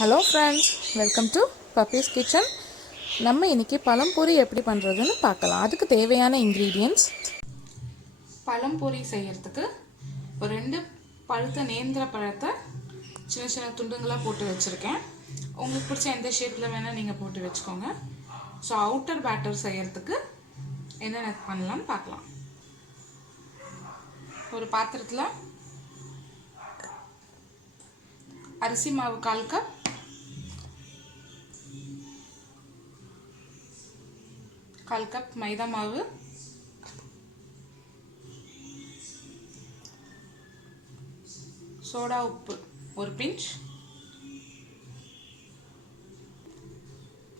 Hello friends, welcome to puppies kitchen. நம்ம இன்றைக்கி பழம்பொரி எப்படி பண்ணுறதுன்னு பார்க்கலாம். அதுக்கு தேவையான இன்க்ரீடியன்ட்ஸ்: பழம்பொரி செய்கிறதுக்கு ஒரு 2 பழுத்த நேந்திர பழத்தை சின்ன சின்ன துண்டுங்களாக போட்டு வச்சுருக்கேன். உங்களுக்கு பிடிச்ச எந்த ஷேப்பில் வேணால் நீங்கள் போட்டு வச்சுக்கோங்க. ஸோ அவுட்டர் பேட்டர் செய்கிறதுக்கு என்னென்ன பண்ணலான்னு பார்க்கலாம். ஒரு பாத்திரத்தில் அரிசி மாவு 1/4 கப், மைதா மாவு, சோடா உப்பு 1 பிஞ்ச்,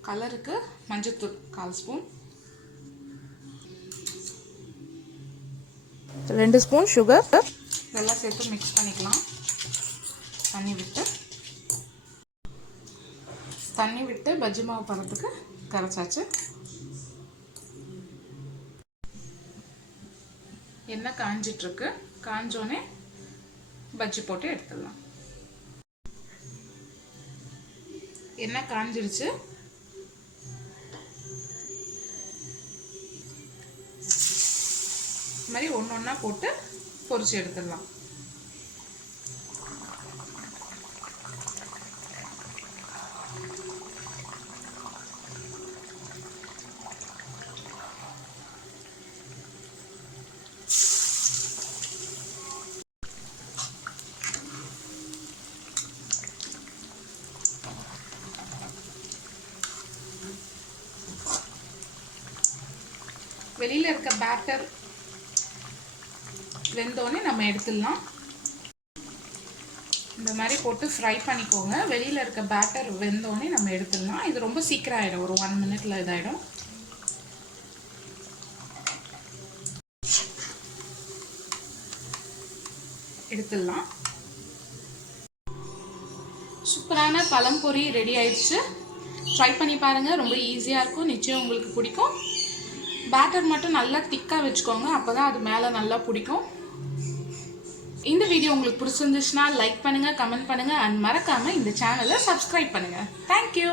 கலருக்கு மஞ்சத்தூள் 1/4 ஸ்பூன், 2 ஸ்பூன் சுகர். இதெல்லாம் சேர்த்து மிக்ஸ் பண்ணிக்கலாம். தண்ணி விட்டு பஜ்ஜி மாவு பழத்துக்கு கரைச்சாச்சு. எண்ணெய் காஞ்சிட்ருக்கு. காஞ்சோடனே பஜ்ஜி போட்டு எடுத்துடலாம். எண்ணெய் காஞ்சிடுச்சு. இது மாதிரி ஒன்று ஒன்றா போட்டு பொரிச்சு எடுத்துடலாம். வெளியில் இருக்க பேட்டர் வெந்தோடனே நம்ம எடுத்துடலாம். இந்த மாதிரி போட்டு ஃப்ரை பண்ணிக்கோங்க. வெளியில் இருக்க பேட்டர் வெந்தோடனே நம்ம எடுத்துடலாம். இது ரொம்ப சீக்கிரம் ஆகிடும். ஒரு 1 மினிட்ல இதாகிடும். எடுத்துடலாம். சூப்பரான பழம்பொரி ரெடி ஆயிடுச்சு. ட்ரை பண்ணி பாருங்கள். ரொம்ப ஈஸியாக இருக்கும். நிச்சயம் உங்களுக்கு பிடிக்கும். பேட்டர் மட்டும் நல்லா திக்காக வச்சுக்கோங்க. அப்போ தான் அது மேலே நல்லா பிடிக்கும். இந்த வீடியோ உங்களுக்கு பிடிச்சிருந்துச்சுன்னா லைக் பண்ணுங்கள், கமெண்ட் பண்ணுங்கள் அண்ட் மறக்காமல் இந்த சேனலை சப்ஸ்கிரைப் பண்ணுங்கள். தேங்க்யூ.